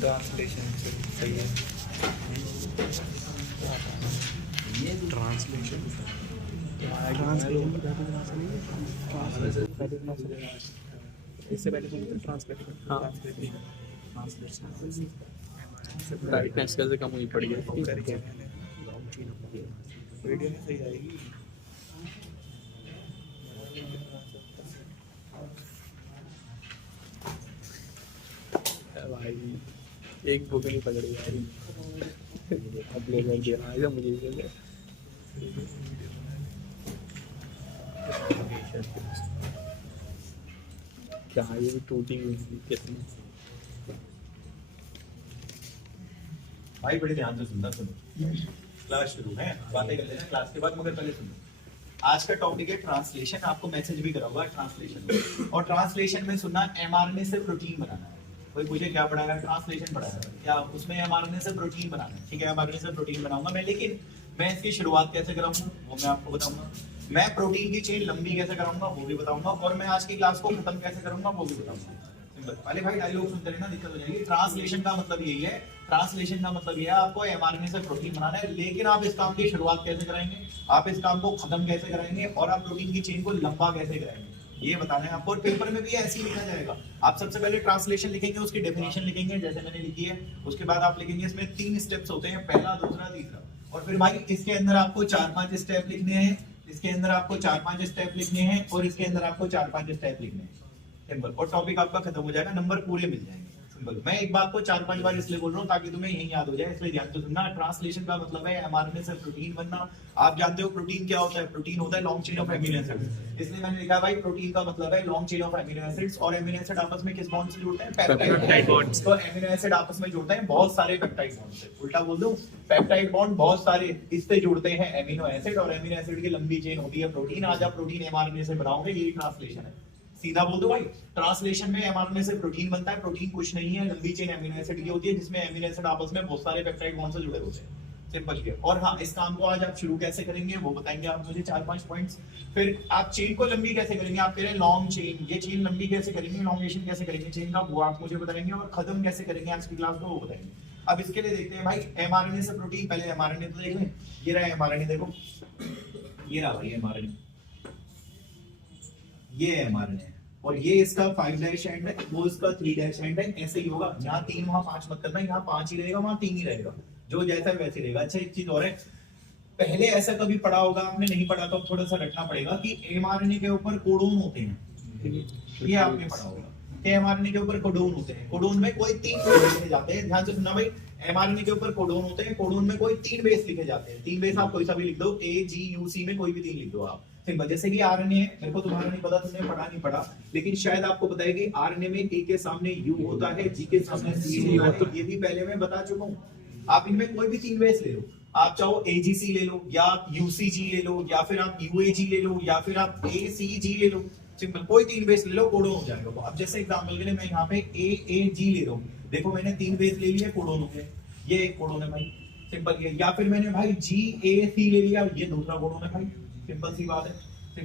Translation सही है। Translation इससे पहले ट्रांसलेशन ब्राइटनेस कैसे कम हुई पड़ी है वीडियो में सही आएगी। भाई एक बुक नहीं पकड़ी यार अब ले कर दिया आएगा मुझे ये क्या ये भी टूटी हुई कितनी भाई बड़े ध्यान से सुनना। सुनो क्लास शुरू है, बातें कर लेना क्लास के बाद, मगर पहले सुनो। आज का टॉपिक है ट्रांसलेशन। आपको मैसेज भी करा हुआ है ट्रांसलेशन और ट्रांसलेशन में सुनना एमआरएनए से प्रोटीन बनाना है। कोई पूछे क्या पढ़ाया, ट्रांसलेशन पढ़ाया क्या, उसमें एमआरएनए से प्रोटीन बनाना है। ठीक है, एमआरएनए से प्रोटीन बनाऊंगा मैं, लेकिन मैं इसकी शुरुआत कैसे कराऊंगा वो मैं आपको बताऊंगा। मैं प्रोटीन की चेन लंबी कैसे कराऊंगा वो भी बताऊंगा, और मैं आज की क्लास को खत्म कैसे करूंगा वो भी बताऊंगा। पहले भाई डायलॉग सुनते रहना, दिक्कत हो जाएगी। ट्रांसलेशन का मतलब यही है, ट्रांसलेशन का मतलब यह है आपको एमआरएनए से प्रोटीन बनाना है, लेकिन आप इस काम की शुरुआत कैसे कराएंगे, आप इस काम को खत्म कैसे कराएंगे, और आप प्रोटीन की चेन को लंबा कैसे कराएंगे ये बताना है आपको। और पेपर में भी ऐसे ही लिखा जाएगा। आप सबसे पहले ट्रांसलेशन लिखेंगे, उसकी डेफिनेशन लिखेंगे जैसे मैंने लिखी है। उसके बाद आप लिखेंगे इसमें 3 स्टेप्स होते हैं, पहला, दूसरा, तीसरा। और फिर भाई इसके अंदर आपको 4-5 स्टेप लिखने हैं, इसके अंदर आपको 4-5 स्टेप लिखने हैं, और इसके अंदर आपको 4-5 स्टेप लिखने हैं। सिंपल, और टॉपिक आपका खत्म हो जाएगा, नंबर पूरे मिल जाएंगे। सिंपल। मैं एक बात को 4-5 बार इसलिए बोल रहा हूँ ताकि तुम्हें यही याद हो जाए, इसलिए ध्यान से सुनना। ट्रांसलेशन का मतलब है एमआरएनए से प्रोटीन बनना। आप जानते हो प्रोटीन क्या होता है, प्रोटीन होता है long chain of amino acids. इसलिए मैंने लिखा भाई प्रोटीन का मतलब है long chain of amino acids, और एमिनो एसिड आपस में किस बॉन्ड से जुड़ते हैं, पेप्टाइड बॉन्ड। तो एमिनो एसिड आपस में जुड़ते हैं बहुत सारे पेप्टाइड बॉन्ड से। उल्टा बोल दूं, पेप्टाइड बॉन्ड बहुत सारे इससे जुड़ते हैं एमिनो एसिड, और एमिनो एसिड की लंबी चेन होती है प्रोटीन। आज आप प्रोटीन एमआरएनए से बनाओगे, यही ट्रांसलेशन है। सीधा बोल दो भाई, ट्रांसलेशन में एमआरएनए से प्रोटीन बनता है। प्रोटीन कुछ नहीं है, लंबी चेन एमिनो एसिड की होती है, जिसमें एमिनो एसिड आपस में बहुत सारे पेप्टाइड बॉन्ड से जुड़े होते हैं। सिंपल है। और हाँ, इस काम को आज आप शुरू कैसे करेंगे वो बताएंगे आप मुझे 4-5 पॉइंट्स। फिर आप चेन को लंबी कैसे करेंगे, आप कह रहे हैं लॉन्ग चेन, ये चेन लंबी कैसे करेंगे, लॉन्गेशन कैसे करेंगे चेन का, वो आप मुझे बताएंगे। और खत्म कैसे करेंगे आज की क्लास में वो बताएंगे। अब इसके लिए देखते हैं भाई एमआरएनए से प्रोटीन। पहले एमआरएनए तो देख लें। ये रहा एमआरएनए, देखो ये रहा भाई एमआरएनए, ये एमआरएनए, और ये इसका 5' एंड है, वो इसका 3' एंड है। ऐसे ही होगा, यहाँ 3 वहां 5 मत करना, यहाँ 5 ही रहेगा, वहां 3 ही रहेगा, जो जैसा वैसे रहेगा। अच्छा एक चीज और है, पहले ऐसा कभी पढ़ा होगा आपने, नहीं पढ़ा तो थोड़ा सा रटना पड़ेगा कि एमआरएनए के ऊपर कोडोन होते हैं। ये आपने पढ़ा होगा कि एमआरएनए के ऊपर कोडोन होते हैं। कोडोन में कोई 3 बेस लिखे जाते हैं। ध्यान से सुनना भाई, एमआरएनए के ऊपर कोडोन होते हैं, कोडोन में कोई 3 बेस लिखे जाते हैं। 3 बेस आप कोई सा भी लिख दो, AGUC में कोई भी 3 लिख दो आप। जैसे कि आरएनए है, मेरे को तुम्हारा नहीं पता, तुमने पढ़ा नहीं पढ़ा, लेकिन शायद आपको पता है कि आरएनए में ए के सामने यू होता है, जी के सामने सी होता है। ये भी पहले मैं बता चुका हूँ। आप इनमें कोई भी 3 बेस ले लो, आप चाहो AGC ले लो, या आप UCG ले लो, या फिर आप UAG ले लो, या फिर आप ACG ले लो। सिंपल, कोई 3 बेस ले लो, कोडोन हो जाएगा। अब जैसे एग्जांपल के लिए मैं यहाँ पे AAG ले रहा हूँ, देखो मैंने 3 बेस ले लिया, कोडोन हो गया, ये एक कोडोन है भाई। सिंपल ये। या फिर मैंने भाई GAC ले लिया, ये दूसरा कोडोन है भाई। सिंपल सी बात है।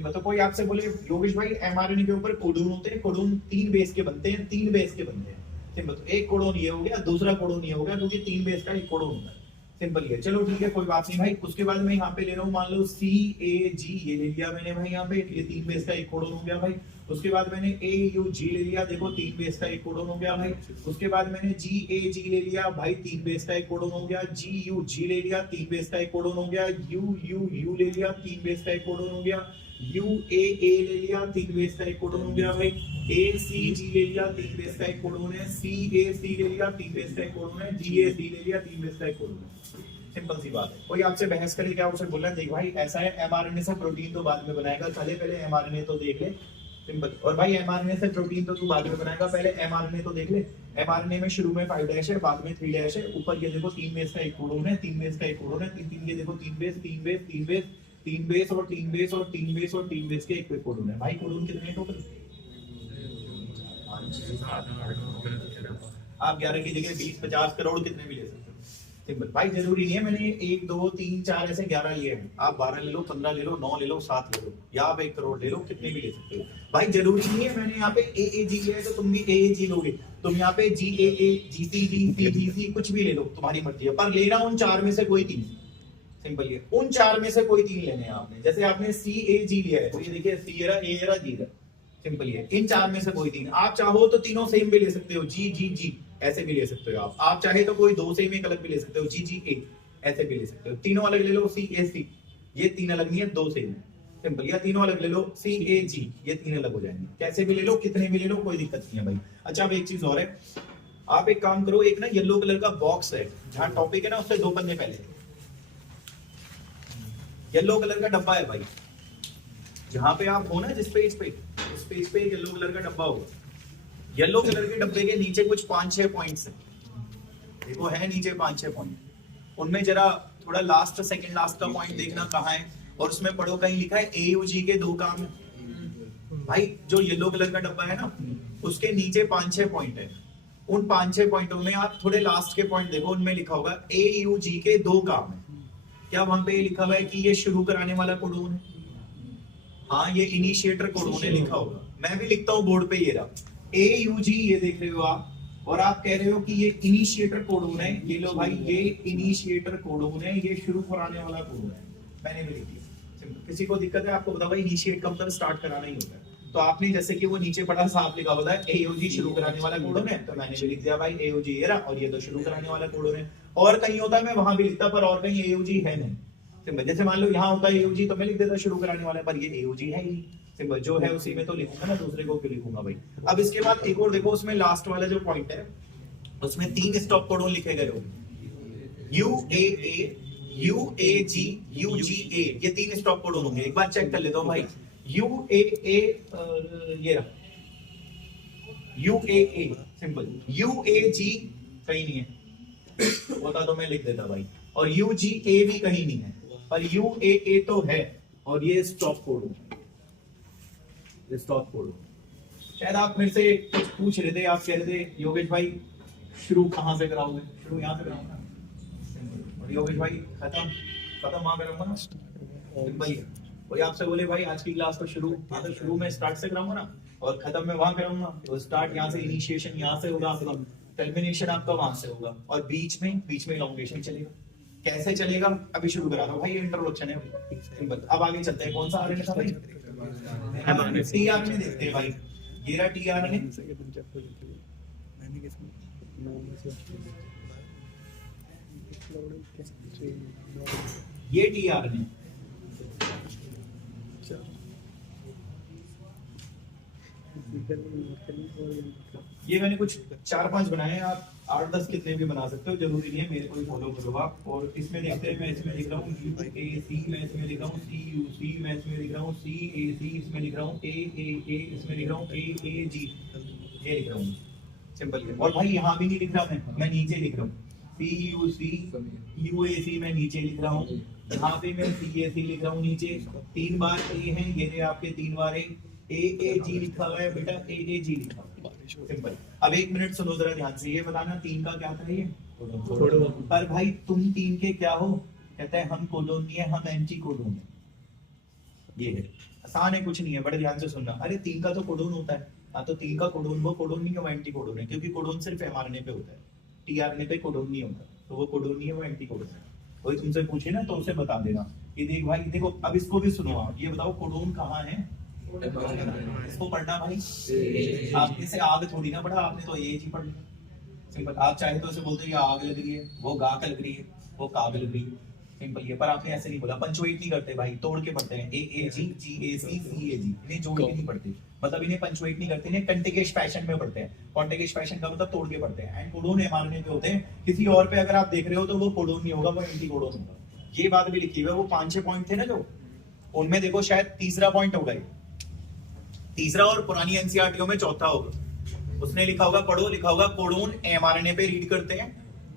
तो कोई आपसे बोले योगेश भाई एमआरएनए के ऊपर कोडोन होते हैं, कोडोन 3 बेस के बनते हैं, 3 बेस के बनते हैं। सिंपल, तो एक कोडोन ये हो गया, दूसरा कोडोन ये हो गया, क्योंकि 3 बेस का एक कोडोन होता है। सिंपल ये। चलो ठीक है, कोई बात नहीं भाई। उसके बाद मैं यहाँ पे ले रहा हूँ, मान लो CAG, ये ले लिया मैंने भाई यहाँ पे, ये 3 बेस का एक कोडोन हो गया भाई। उसके बाद मैंने AUG ले लिया, देखो 3 बेस का एक कोडोन हो गया भाई। उसके बाद मैंने GAG ले लिया भाई, 3 बेस का एक कोडोन हो गया। GUG ले लिया, 3 बेस का एक कोडोन हो गया। UUU ले लिया, 3 बेस का एक कोडोन हो गया। UAA ले लिया, 3 बेस का एक कोडोन हो गया भाई। ACG ले लिया, 3 बेस का एक कोडोन है। CAC ले लिया, 3 बेस का एक कोडोन है। GAC ले लिया, 3 बेस का एक कोडोन है। सिंपल सी बात है। कोई आपसे बहस करे क्या, उसे बोलना देख भाई ऐसा है, एमआरएनए से प्रोटीन तो बाद में बनाएगा, पहले एमआरएनए तो देख ले। सिंपल। और भाई एमआरएनए से प्रोटीन तो तू बाद में बनाएगा, पहले एमआरएनए तो देख ले। एमआरएनए में शुरू में 5' है, बाद में 3' है, ऊपर ये देखो 3 बेस का एक कोडोन है, 3 बेस का एक कोडोन है, 3 ये देखो 3 बेस 3 बेस 3 बेस 3 बेस और 3 बेस और 3 बेस और 3 बेस के एक कोडोन है। भाई कोडोन कितने टोटल? आप 11 की जगह 20-50 करोड़ कितने भी ले सकते हो। सिंपल भाई, जरूरी नहीं है मैंने 1 2 3 4 ऐसे 11 लिए हैं, आप 12 ले लो, 15 ले लो, 9 ले लो, 7 ले लो, या आप 1 करोड़ ले लो, कितने भी ले सकते हो भाई। जरूरी नहीं है मैंने यहाँ पे AAG लिया है तो तुम भी AAG लोगे, तुम यहाँ पे GAA GCG CGC कुछ भी ले लो, तुम्हारी मर्जी है, पर लेना उन 4 में से कोई 3। सिंपल ये, उन 4 में से कोई 3 लेने हैं आपने। जैसे आपने CAG लिया है तो ये देखिए C era A era G era, simple ये, इन 4 में से कोई 3। आप चाहो तो तीनों सेम भी ले सकते हो, GGG ऐसे भी ले सकते हो आप चाहे तो कोई 2 सेम एक अलग भी ले सकते हो, GGA ऐसे भी ले सकते हो, तीनों अलग ले लो CAC, ये 3 अलग नहीं है, 2 सेम है, सिंपल। या तीनों अलग ले लो CAG, ये 3 अलग हो जाएंगे, कैसे भी ले लो, कितने भी ले लो, कोई दिक्कत नहीं है भाई। अच्छा अब एक चीज और है, आप एक काम करो, एक ना येलो कलर का बॉक्स है जहां टॉपिक है ना उससे 2 पन्ने पहले येलो कलर का डब्बा है भाई, जहां पे आप हो ना जिस पेज पे, उस पेज पे येलो कलर का डब्बा होगा। येलो कलर के डब्बे के नीचे कुछ 5-6 पॉइंट्स हैं, देखो है नीचे 5-6 पॉइंट, उनमें जरा थोड़ा लास्ट सेकंड लास्ट का पॉइंट देखना कहाँ है, और उसमें पढ़ो कहीं लिखा है AUG के 2 काम है भाई। जो येलो कलर का डब्बा है ना उसके नीचे 5-6 पॉइंट है, उन 5-6 पॉइंटों में आप थोड़े लास्ट के पॉइंट देखो, उनमें लिखा होगा AUG के 2 काम है। क्या वहां पे लिखा हुआ है कि ये शुरू कराने वाला कोडोन है? हाँ, ये इनिशिएटर कोडोन है लिखा होगा, मैं भी लिखता हूँ बोर्ड पे, ये रहा AUG, ये देख रहे हो आप, और आप कह रहे हो कि ये इनिशिएटर कोडोन है, ये लो भाई, ये इनिशिएटर कोडोन है, ये शुरू कराने वाला कोडोन है, मैंने भी लिख दिया। किसी को दिक्कत है आपको बताओ भाई, इनिशिएट कब तक स्टार्ट कराना ही होता है, तो आपने जैसे कि वो नीचे पढ़ा साफ लिखा होता है AUG शुरू कराने वाला कोडोन है, तो मैंने भी लिख दिया भाई AUG ये रहा, और ये तो शुरू कराने वाला कोडोन है। और कहीं होता है मैं वहां भी लिखता, पर और कहीं AUG है नहीं, सिंपल। जैसे मान लो यहाँ होता है AUG तो मैं लिख देता शुरू कराने वाला, पर ये AUG है ही, सिंपल, जो है उसी में तो लिखूंगा ना, दूसरे को क्यों लिखूंगा भाई। अब इसके बाद एक और देखो, उसमें लास्ट वाला जो पॉइंट है उसमें 3 स्टॉप कोडोन लिखे गए होंगे, UAA UAG UGA, ये 3 स्टॉप कोडोन होंगे, एक बार चेक कर लेता हूं भाई। UAA ये रहा UAA, सिंपल। UAG कहीं नहीं है, होता तो मैं लिख देता भाई, और UGA भी कहीं नहीं है, पर UAA तो है, और ये स्टॉप कोड है, ये स्टॉप कोड। शायद आप मेरे से कुछ पूछ रहे थे, आप कह रहे थे योगेश भाई शुरू कहां से कराओगे, शुरू यहां से कराऊंगा, और योगेश भाई खत्म वहां कराऊंगा ना भाई, कोई आपसे बोले भाई आज की क्लास तो शुरू, हाँ तो शुरू में स्टार्ट से कराऊंगा ना, और खत्म में वहां कराऊंगा, तो स्टार्ट यहाँ से, इनिशिएशन यहाँ से होगा आपका, टर्मिनेशन आपका वहां से होगा, और बीच में इलॉन्गेशन चलेगा। कैसे चलेगा अभी शुरू करा दो भाई, इंट्रोडक्शन है सिंपल। अब आगे चलते हैं, कौन सा आरएनए था भाई, टीआरएनए देखते हैं भाई, ये रहा टीआरएनए, ये टीआरएनए, ये मैंने कुछ 4-5 बनाए हैं, आप 8-10 कितने भी बना सकते हो, जरूरी नहीं है मेरे को ही फॉलो करो आप। और इसमें देखते हैं, मैं इसमें लिख रहा हूँ UAC, मैं इसमें लिख रहा हूँ CUC, मैं इसमें लिख रहा हूँ CAC, इसमें लिख रहा हूँ AAA, इसमें लिख रहा हूँ AAG, ये लिख रहा हूँ सिंपल। और भाई यहाँ भी नहीं लिख रहा मैं नीचे लिख रहा हूँ CUC UAC, मैं नीचे लिख रहा हूँ, यहाँ पे मैं CAC लिख रहा हूँ नीचे, 3 बार A है, ये रहे आपके 3 बार AAG लिखा हुआ है बेटा, AAG लिखा हुआ है सिंपल। अब 1 मिनट सुनो जरा ध्यान से, ये बताना 3 का क्या था ये कोडोन, पर भाई तुम 3 के क्या हो, कहता है हम कोडोन नहीं है, हम एंटी कोडोन है, ये है, आसान है, कुछ नहीं है, बड़े ध्यान से सुनना। अरे 3 का तो कोडोन होता है, हाँ तो 3 का कोडोन, वो कोडोन नहीं है, वो एंटी कोडोन है, क्योंकि कोडोन सिर्फ एमआरएनए पे होता है, टीआरएनए पे कोडोन नहीं होता, तो वो कोडोन नहीं है, वो एंटी कोडोन है। कोई तुमसे पूछे ना तो उसे बता देना कि देख भाई, देखो अब इसको भी सुनो आप, ये बताओ कोडोन कहाँ है, इसको पढ़ना भाई, आपने से आग थोड़ी ना पढ़ा, आपने तो ये जी पढ़ लिया सिंपल। आप चाहे तो उसे बोलते हैं आग लग रही है, वो गाक लग रही है, वो काग लग रही है, सिंपल ये। पर आपने ऐसे नहीं बोला, पंचुएट नहीं करते भाई, तोड़ के पढ़ते हैं, AAG GAC CAG, इन्हें जोड़ के नहीं पढ़ते, मतलब इन्हें पंचुएट नहीं करते, इन्हें कंटिगुअस फैशन में पढ़ते हैं। कॉन्टिगुअस फैशन का मतलब तोड़ के पढ़ते हैं। एंड कोडोन एमआरएनए पे होते हैं, किसी और पे अगर आप देख रहे हो तो वो कोडोन नहीं होगा, वो एंटी कोडोन होगा। ये बात भी लिखी हुई है, वो 5-6 पॉइंट थे ना जो, उनमें देखो शायद तीसरा पॉइंट होगा, तीसरा, और पुरानी एनसीईआरटी में चौथा होगा। उसने लिखा होगा, पढ़ो, लिखा होगा कोडोन एमआरएनए पे रीड करते हैं,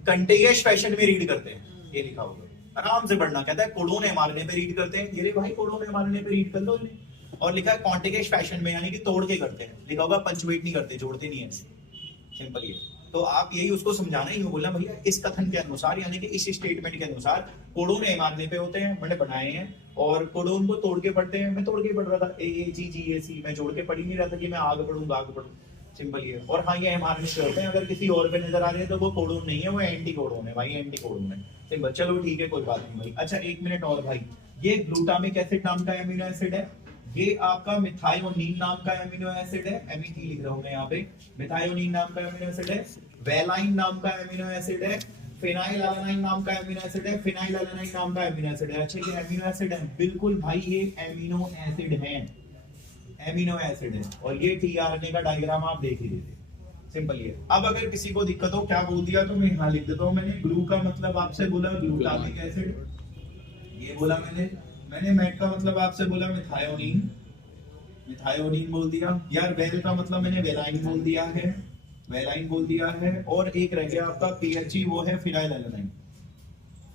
कंटिगुअस फैशन में रीड करते हैं, ये लिखा होगा, आराम से पढ़ना। कहता है कोडोन एमआरएनए पे रीड करते हैं, ये भाई कोडोन एमआरएनए पे रीड कर लो इन्हें, और लिखा है कॉन्टिगुअस फैशन में, यानी कि तोड़ के करते हैं, लिखा होगा पंचुएट नहीं करते, जोड़ते नहीं है, सिंपल ये। तो आप यही उसको समझाना ही हो, बोलना भैया इस कथन के अनुसार यानी कि इस स्टेटमेंट के अनुसार कोडोन एमआरएनए पे होते हैं, मैंने बनाए हैं और कोडोन को तोड़ के पढ़ते हैं। मैं तोड़ के पढ़ रहा था AAGGAC, मैं जोड़ के पढ़ ही नहीं रहा था कि मैं आगे पढ़ूंगा आगे पढ़ूं, सिंपल ये। और हाँ ये एमआरएनए पे होते हैं, अगर किसी और पे नजर आ रहे हैं तो वो कोडोन नहीं है, वो एंटी कोडोन है भाई, एंटी कोडोन है, सिंपल। चलो ठीक है कोई बात नहीं भाई। अच्छा एक मिनट और भाई, ये ग्लूटामिक एसिड नाम का एमिनो एसिड है, ये आपका मिथायोनीन नाम का एमिनो एसिड है, MET लिख रहा हूं मैं यहाँ पे, मिथायोनीन नाम का एमिनो एसिड है, वेलाइन नाम का एमिनो एसिड है, फिनाइलएलानाइन नाम का एमिनो एसिड है, फिनाइलएलानाइन नाम का एमिनो एसिड है। अच्छा ये एमिनो एसिड है, बिल्कुल भाई ये एमिनो एसिड है, एमिनो एसिड है। और ये टीआरएनए का डायग्राम आप देख ही लीजिए, सिंपल ये। अब अगर किसी को दिक्कत हो क्या बोल दिया तो मैं यहाँ लिख देता हूँ, मैंने ग्लू का मतलब आपसे बोला ग्लूटामिक एसिड, ये बोला मैंने मेट का मतलब आपसे बोला मिथायोनीन, मिथायोनीन बोल दिया यार। वेल का मतलब मैंने वेलाइन बोल दिया है, वेलाइन बोल दिया है। और एक रह गया आपका PHE, वो है फिनाइलएलानाइन,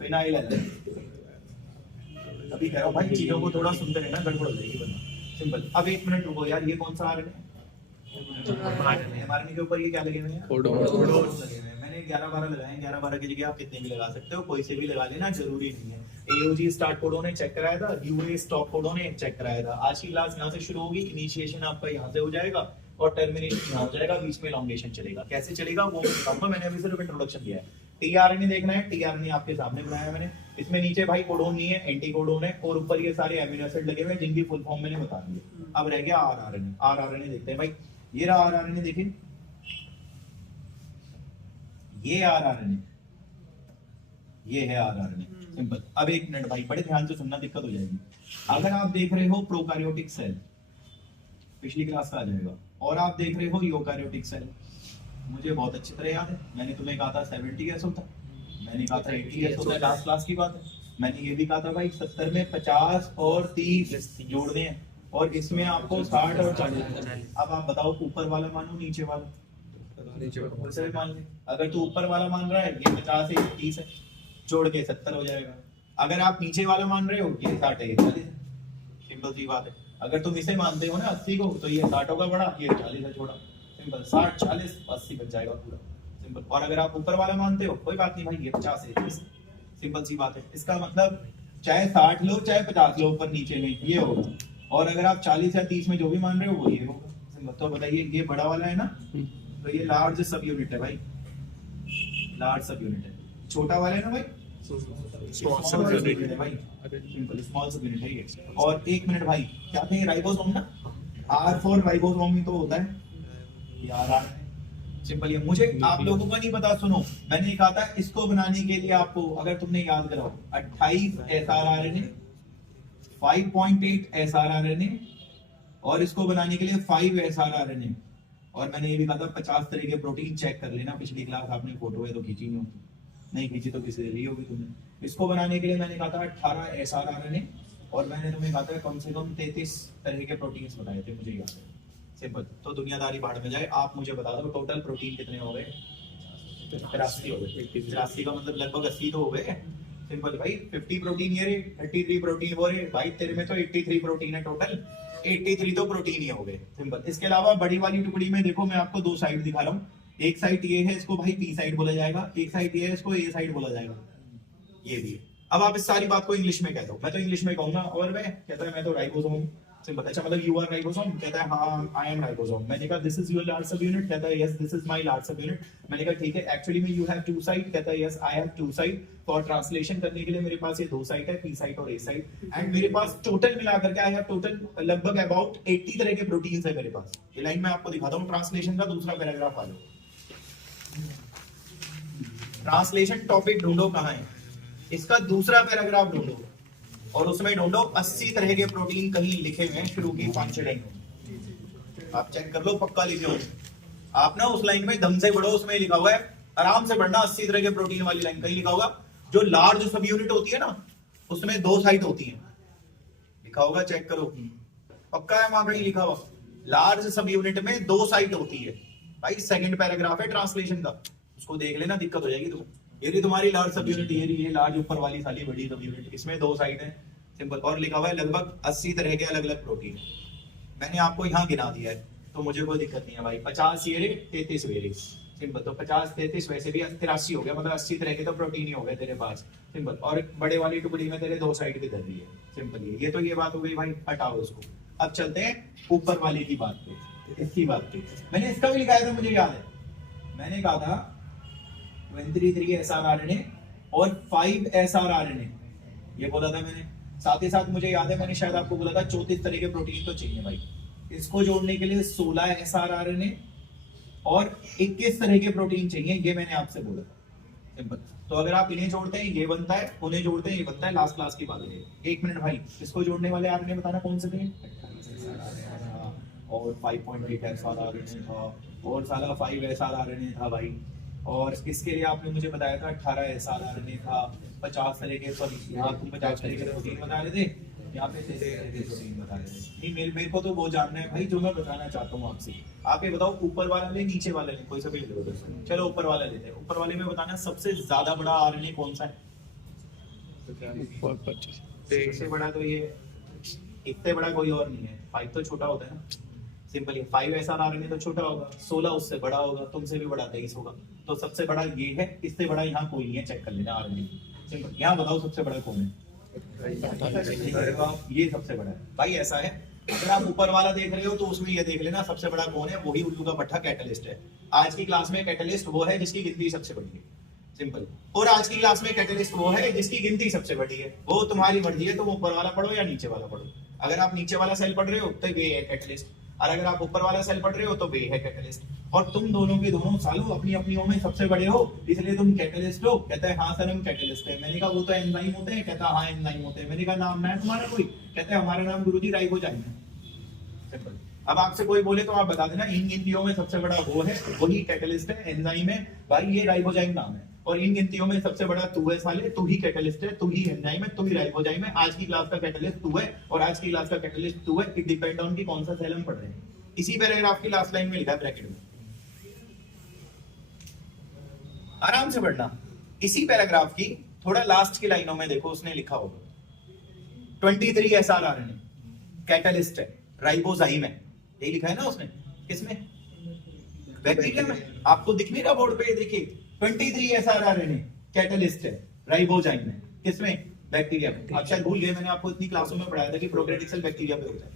फिनाइलएलानाइन। अभी कह रहा हूं भाई चीजों को थोड़ा सुनते रहना, गड़बड़ हो जाएगी वरना, सिंपल। अब एक मिनट रुको यार, ये कौन सा आरएनए है? एमआरएनए के ऊपर ये क्या लगे हुए हैं? कोडोन लगे हुए हैं। मैंने 11-12 लगाए हैं, 11-12 की जगह आप कितने भी लगा सकते हो, कोई से भी लगा लेना, जरूरी नहीं है। AUG स्टार्ट कोडोन ने चेक कराया था, UA स्टॉप कोडोन ने चेक कराया था। आज की क्लास यहाँ से शुरू होगी, इनिशिएशन आपका यहाँ से हो जाएगा और टर्मिनेशन यहाँ हो जाएगा, बीच में लॉन्गेशन चलेगा। कैसे चलेगा वो बताऊंगा, मैंने अभी सिर्फ इंट्रोडक्शन दिया है। टीआरएनए देखना है, टीआरएनए आपके सामने बनाया मैंने, इसमें नीचे भाई कोडोन नहीं है, एंटी कोडोन है, और ऊपर ये सारे एमिनो एसिड लगे हुए हैं जिनकी फुल फॉर्म मैंने बता दी। अब रह गया आरआरएनए, आरआरएनए देखते हैं भाई। ये रहा आरआरएनए, देखिए ये आरआरएनए, ये है आरआरएनए, सिंपल। अब एक मिनट भाई बड़े ध्यान से सुनना, दिक्कत हो जाएगी। अगर आप देख रहे हो प्रोकैरियोटिक सेल, पिछली क्लास का आ जाएगा, और आप देख रहे हो यूकैरियोटिक सेल, मुझे बहुत अच्छी तरह याद है, मैंने तुम्हें कहा था 70S होता, मैंने कहा था 80S होता है, लास्ट क्लास की बात है। मैंने ये भी कहा था भाई 70 में 50 और 30 जोड़ने हैं, और इसमें आपको 60 और 40। अब आप बताओ ऊपर वाला मानो नीचे वाला? नीचे वाला मान ले। अगर तू ऊपर वाला मान रहा है ये 50 है, 30 है, जोड़ के 70 हो जाएगा। अगर आप नीचे वाला मान रहे हो ये 60 है, ये 40 है, सिंपल सी बात है। अगर तुम इसे मानते हो ना 80 को, तो ये 60 होगा बड़ा, ये 40 है छोटा, सिंपल। 60 40 80 बच जाएगा पूरा, सिंपल। और अगर आप ऊपर वाला मानते हो कोई बात नहीं भाई, ये 50 है, सिंपल सी बात है। इसका मतलब चाहे 60 लो चाहे 50 लो, ऊपर नीचे में ये होगा। और अगर आप 40 या 30 में जो भी मान रहे हो वो ये होगा, सिंपल। तो बताइए ये बड़ा वाला है ना, तो ये लार्ज सब यूनिट है भाई, लार्ज सब यूनिट है। छोटा वाला है ना भाई, स्मॉल सब यूनिट है भाई, सिंपल स्मॉल सब यूनिट है ये। और एक मिनट भाई, क्या थे राइबोसोम ना, R फॉर राइबोसोम ही तो होता है यार, सिंपल। ये मुझे आप लोगों को नहीं पता, सुनो, मैंने कहा था इसको बनाने के लिए आपको, अगर तुमने याद करो, 28 SRRNA, 5.8 SRRNA, और इसको बनाने के लिए 5 SRRNA। और मैंने ये भी कहा था 50 तरह के प्रोटीन, चेक कर लेना, पिछली क्लास आपने फोटो है तो खींची नहीं खींची तो किसी ली होगी तुमने। इसको बनाने के लिए मैंने कहा था 18 SRRNA, और मैंने तुम्हें कहा था कम से कम 33 तरह के प्रोटीन्स बताए थे, मुझे याद है, सिंपल। तो दुनियादारी बाढ़ में जाए, आप मुझे बता दो टोटल प्रोटीन कितने हो गए? 83 हो गए। 83 का मतलब लगभग 80 तो हो गए, सिंपल भाई। 50 प्रोटीन ये रे, 33 प्रोटीन वो रे भाई, तेरे में तो 83 प्रोटीन है टोटल, 83 तो प्रोटीन ही हो गए, सिंपल। इसके अलावा बड़ी वाली टुकड़ी में देखो, मैं आपको 2 साइड दिखा रहा हूँ। एक साइड ये है, इसको भाई P साइड बोला जाएगा, एक साइड ये है, इसको A साइड बोला जाएगा, ये भी। अब आप इस सारी बात को इंग्लिश में कह दो, मैं तो इंग्लिश में कहूंगा, और मैं कहता है मैं तो राइबोसोम हूं, सिंपल। अच्छा मतलब यू आर राइबोसोम, कहता है हाँ आई एम राइबोसोम। मैंने कहा this is your large subunit, कहता है yes this is my large subunit. मैंने कहा ठीक है, एक्चुअली में यू हैव 2 साइड, कहता है yes I have 2 side. For translation करने के लिए मेरे पास ये 2 साइड है, P साइड और A साइड, एंड मेरे पास टोटल मिलाकर के आई हैव टोटल लगभग अबाउट 80 तरह के प्रोटीन्स है मेरे पास। ये लाइन मैं आपको दिखाता हूं, ट्रांसलेशन का दूसरा पैराग्राफ आ जाओ। ट्रांसलेशन टॉपिक ढूंढो कहां है, इसका दूसरा पैराग्राफ ढूंढो, और उसमें ढूंढो 80 तरह के प्रोटीन कहीं लिखे हुए हैं शुरू की 5 लाइन। आप चेक कर लो, पक्का लिखे हो आप ना, उस लाइन में दम से पढ़ो, उसमें लिखा हुआ है, आराम से पढ़ना। 80 तरह के प्रोटीन वाली लाइन कहीं लिखा होगा। जो लार्ज सब यूनिट होती है ना, उसमें 2 साइट होती है, लिखा होगा, चेक करो, पक्का है वहां कहीं लिखा हुआ। लार्ज सब यूनिट में 2 साइट होती है भाई, सेकंड पैराग्राफ है ट्रांसलेशन का, उसको देख लेना, दिक्कत हो जाएगी तुम्हें। ये तुम्हारी लार्ज सब यूनिट, ये लार्ज ऊपर वाली साली बड़ी सब यूनिट, इसमें 2 साइड है, सिंपल। और लिखा हुआ है लगभग 80 तरह के अलग अलग प्रोटीन। मैंने आपको यहाँ गिना दिया है, तो मुझे कोई दिक्कत नहीं है भाई। 50 ये रे, 33 वे रे, सिंपल। तो 50 33 वैसे भी 83 हो गया, मतलब 80 तरह के तो प्रोटीन ही हो गए तेरे पास। सिंपल। और बड़े वाली टुकड़ी में तेरे 2 साइड भी दे दी है। सिंपल। ये तो ये बात हो गई भाई, हटाओ इसको। अब चलते हैं ऊपर वाले की बात पे, इसकी बात पे। मैंने इसका भी लिखाया था, मुझे याद है, मैंने कहा था 23 SRRNA और 5 SRRNA, ये बोला था मैंने। साथ ही साथ मुझे याद है मैंने शायद आपको बोला था 34 तरह के प्रोटीन तो चाहिए भाई। इसको जोड़ने के लिए 16 SRRNA और 21 तरह के प्रोटीन चाहिए, ये मैंने आपसे बोला था। सिंपल। तो अगर आप इन्हें जोड़ते हैं ये बनता है, उन्हें जोड़ते हैं ये बनता है। लास्ट क्लास की बात है। 1 मिनट भाई, इसको जोड़ने वाले आरएनए बताना कौन से थे? और 5.8 SRRNA था, और साला 5 SRRNA था भाई। और इसके लिए आपने मुझे बताया था 18 SRRNA था, 50 तरह के, सॉरी यहाँ तुम 50 तरह के प्रोटीन बता रहे थे, यहाँ पे 33 तरह के प्रोटीन बता रहे थे। नहीं, मेरे को तो वो जानना है भाई जो मैं बताना चाहता हूँ आपसे। आप ये बताओ ऊपर वाला ले नीचे वाला ले, कोई सा भी ले लो। चलो ऊपर वाला लेते हैं। ऊपर वाले में बताना सबसे ज्यादा बड़ा आरएनए कौन सा है? इससे बड़ा तो ये, इससे बड़ा कोई और नहीं है। 5 तो छोटा होता है ना, सिंपल है। 5 SRRNA तो छोटा होगा, 16 उससे बड़ा होगा, तुमसे भी बड़ा 23 होगा। तो सबसे बड़ा ये है, इससे बड़ा यहाँ कोई नहीं है, चेक कर लेना आरएनए। सिंपल। यहाँ बताओ सबसे बड़ा कौन है? ये सबसे बड़ा है भाई। ऐसा है, अगर आप ऊपर वाला देख रहे हो तो उसमें ये देख लेना सबसे बड़ा कौन है, वही उल्लू का पट्टा कैटलिस्ट है। आज की क्लास में कैटलिस्ट वो है जिसकी गिनती सबसे बड़ी है। सिंपल। और आज की क्लास में कैटलिस्ट वो है जिसकी गिनती सबसे बड़ी है। वो तुम्हारी मर्जी है, तुम ऊपर वाला पढ़ो या नीचे वाला पढ़ो। अगर आप नीचे वाला सेल पढ़ रहे हो तो वे है कैटलिस्ट, और अगर आप ऊपर वाला सेल पढ़ रहे हो तो वे है कैटलिस्ट। और तुम दोनों के दोनों सालों अपनी अपनियों में सबसे बड़े हो, इसलिए तुम कैटलिस्ट हो। कहता है हाँ सर हम कैटलिस्ट है। मैंने कहा वो तो एंजाइम होते हैं। कहता हाँ एंजाइम होते हैं। मैंने कहा नाम है तुम्हारा कोई? कहता है हमारा नाम गुरुजी राइबोजाइम है। सिंपल। अब आपसे कोई बोले तो आप बता देना इन गिनतियों में सबसे बड़ा वो है, वही कैटलिस्ट है, एंजाइम है भाई, ये राइबोजाइम नाम है। और इन गिनतियों में सबसे बड़ा तू है साले, तू ही कैटलिस्ट है, तू ही एंजाइम है, तू ही राइबोजाइम है। आज की क्लास का कैटलिस्ट तू है और आज की क्लास का कैटलिस्ट तू है। इट डिपेंड ऑन की कौन सा सेल हम पढ़ रहे हैं। इसी पैराग्राफ की लास्ट लाइन में लिखा है ब्रैकेट में, आराम से पढ़ना। इसी पैराग्राफ की थोड़ा लास्ट की लाइनों में देखो, उसने लिखा होगा 23 SRRNA कैटलिस्ट है, राइबोजाइम है, यही लिखा है ना उसने। किसमें? बैक्टीरिया में। आपको दिख नहीं रहा बोर्ड पे? देखिए 23 SRRNA कैटलिस्ट है, राइबोजाइम है, किसमें? बैक्टीरिया में। आप शायद भूल गए, मैंने आपको इतनी क्लासों में पढ़ाया था कि प्रोकैरियोटिक सेल बैक्टीरिया पे होता है।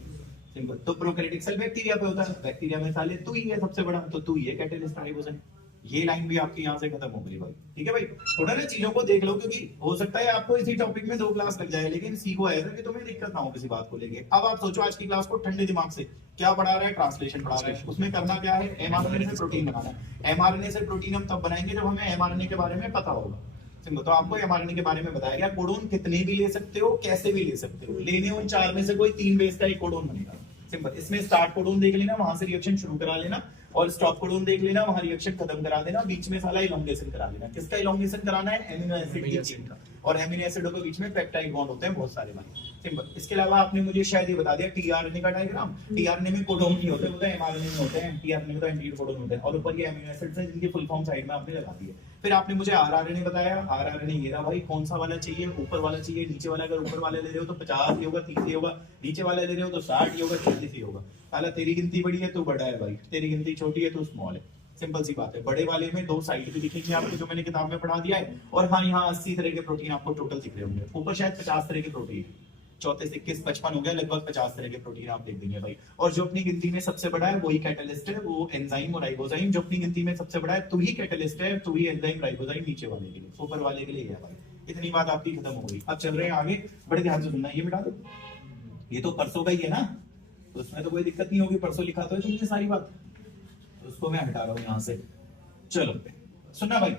सिंपल। तो प्रोकैरियोटिक सेल बैक्टीरिया पे होता है, बैक्टीरिया में साले तू ही है सबसे बड़ा, तो तू ही है कैटलिस्ट राइबोजाइम। ये लाइन भी आपकी यहाँ से खत्म हो गई भाई। ठीक है भाई, थोड़ा ना चीजों को देख लो, क्योंकि हो सकता है आपको इसी टॉपिक में 2 क्लास लग जाए, लेकिन सीखो ऐसा कि तुम्हें दिक्कत ना हो किसी बात को लेके। अब आप सोचो आज की क्लास को ठंडे दिमाग से, क्या पढ़ा रहा है? ट्रांसलेशन पढ़ा रहा है। उसमें करना क्या है? एमआरएनए से प्रोटीन बनाना है। एमआरएनए से प्रोटीन हम तब बनाएंगे जब हमें एमआरएनए के बारे में पता होगा। सिंपल। तो आपको एमआरएनए के बारे में बताया गया। कोडोन कितने भी ले सकते हो, कैसे भी ले सकते हो, लेने उन 4 में से कोई 3 बेस का एक कोडोन बनेगा। सिंपल। इसमें स्टार्ट कोडोन देख लेना, वहां से रिएक्शन शुरू करा लेना, और स्टॉप कोडोन देख लेना, वहां रिएक्शन खत्म करा देना, बीच में साला इलोंगेशन करा देना। किसका इलोंगेशन कराना है? एमिनो एसिड की चेन का। और एमिनो एसिडों के बीच में पेप्टाइड बॉन्ड होते हैं बहुत सारे भाई। सिंपल। इसके अलावा आपने मुझे शायद ये बता दिया टीआरएनए का डायग्राम। टीआरएनए में कोडोन नहीं होते, वो तो एमआरएनए में होते हैं। टीआरएनए में तो एंटीड कोडोन होते हैं, और ऊपर ये एमिनो एसिड्स हैं जिनकी फुल फॉर्म साइड में आपने लगा दी है। फिर आपने मुझे आरआरएनए बताया। आरआरएनए ये रहा भाई। कौन सा वाला चाहिए? ऊपर वाला चाहिए, नीचे वाला? अगर ऊपर वाला ले रहे हो तो 50 ही होगा, 30 ही होगा। नीचे वाला ले रहे हो तो 60 ही होगा, 40 ही होगा। साला तेरी गिनती बड़ी है तो बड़ा है भाई, तेरी गिनती छोटी है तो स्मॉल है। सिंपल सी बात है। बड़े वाले में 2 साइड भी दिखेंगे आपको, जो मैंने किताब में पढ़ा दिया है। और हाँ, यहाँ 80 तरह के प्रोटीन आपको टोटल दिख रहे होंगे। ऊपर शायद 50 तरह के प्रोटीन, 34 21 55 हो गया, लगभग 50 तरह के प्रोटीन आप देख देंगे भाई। और जो अपनी गिनती में सबसे बड़ा है वही कैटलिस्ट है, वो एंजाइम और राइबोजाइम। जो अपनी गिनती में सबसे बड़ा है तू ही कैटलिस्ट है, तू ही एंजाइम राइबोजाइम। नीचे वाले के लिए, ऊपर वाले के लिए है भाई। इतनी बात आपकी खत्म हो गई। अब चल रहे हैं आगे, बड़े ध्यान से सुनना। ये मिटा दो, ये तो परसों का ही है ना, तो उसमें तो कोई दिक्कत नहीं होगी। परसों लिखा तो है तुमने सारी बात, उसको मैं हटा रहा हूँ यहाँ से। चलो सुनना भाई,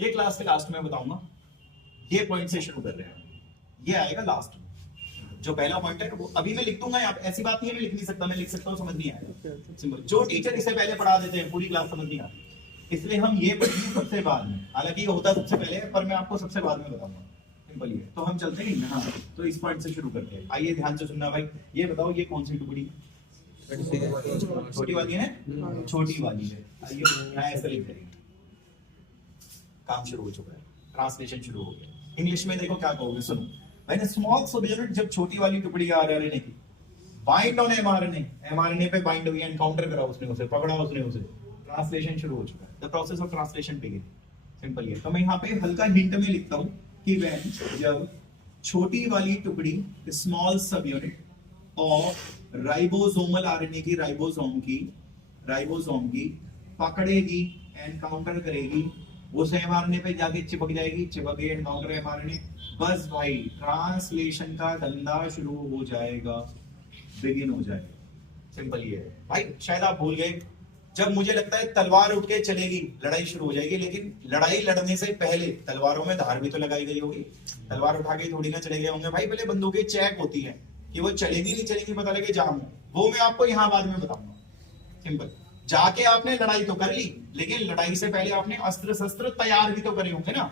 ये क्लास के लास्ट में बताऊंगा। ये पॉइंट से शुरू कर रहे हैं, ये आएगा लास्ट में। जो पहला पॉइंट है वो अभी मैं लिख दूंगा। यहाँ ऐसी बात नहीं है मैं लिख नहीं सकता, मैं लिख सकता हूँ, समझ नहीं आएगा। सिंपल। जो टीचर इसे पहले पढ़ा देते हैं पूरी क्लास समझ नहीं आती, इसलिए हम ये पढ़ेंगे सबसे बाद में। हालांकि ये होता सबसे पहले है, पर मैं आपको सबसे बाद में बताऊंगा। सिंपल ये। तो हम चलते हैं यहाँ, तो इस पॉइंट से शुरू करते हैं। आइए ध्यान से सुनना भाई। ये बताओ ये कौन सी टुकड़ी? छोटी वाली है, छोटी वाली है। आइए यहाँ ऐसे लिख देंगे। काम शुरू हो चुका है, ट्रांसलेशन शुरू हो गया। इंग्लिश में देखो क्या कहोगे, सुनो। When a small subunit, जब छोटी वाली टुकड़ी आरआरएनए की बाइंड ऑन एमआरएनए, एमआरएनए पे बाइंड हुई, एनकाउंटर करा उसने, उसे पकड़ा उसने, उसे ट्रांसलेशन शुरू हो चुका है, the process of translation begin. Simple है। तो मैं यहाँ पे हल्का हिंट में लिखता हूँ कि when जब छोटी वाली टुकड़ी स्मॉल सब यूनिट ऑफ राइबोसोमल आरएनए की राइबोसोम की पकड़ेगी, एनकाउंटर करेगी, उस एमआरएनए पे जाके चिपक जाएगी, चिपक गई एनकाउंटर एमआरएनए, बस भाई ट्रांसलेशन का धंधा शुरू हो जाएगा, बिगिन हो जाएगा। सिंपल ये है भाई। शायद आप भूल गए, जब मुझे लगता है तलवार उठ के चलेगी लड़ाई शुरू हो जाएगी, लेकिन लड़ाई लड़ने से पहले तलवारों में धार भी तो लगाई गई होगी। तलवार उठा के थोड़ी ना चले गए होंगे भाई, पहले बंदूकें चेक होती है कि वो चलेगी नहीं चलेगी, पता लगे जाम हो, वो मैं आपको यहाँ बाद में बताऊंगा। सिंपल, जाके आपने लड़ाई तो कर ली, लेकिन लड़ाई से पहले आपने अस्त्र शस्त्र तैयार भी तो करे होंगे ना,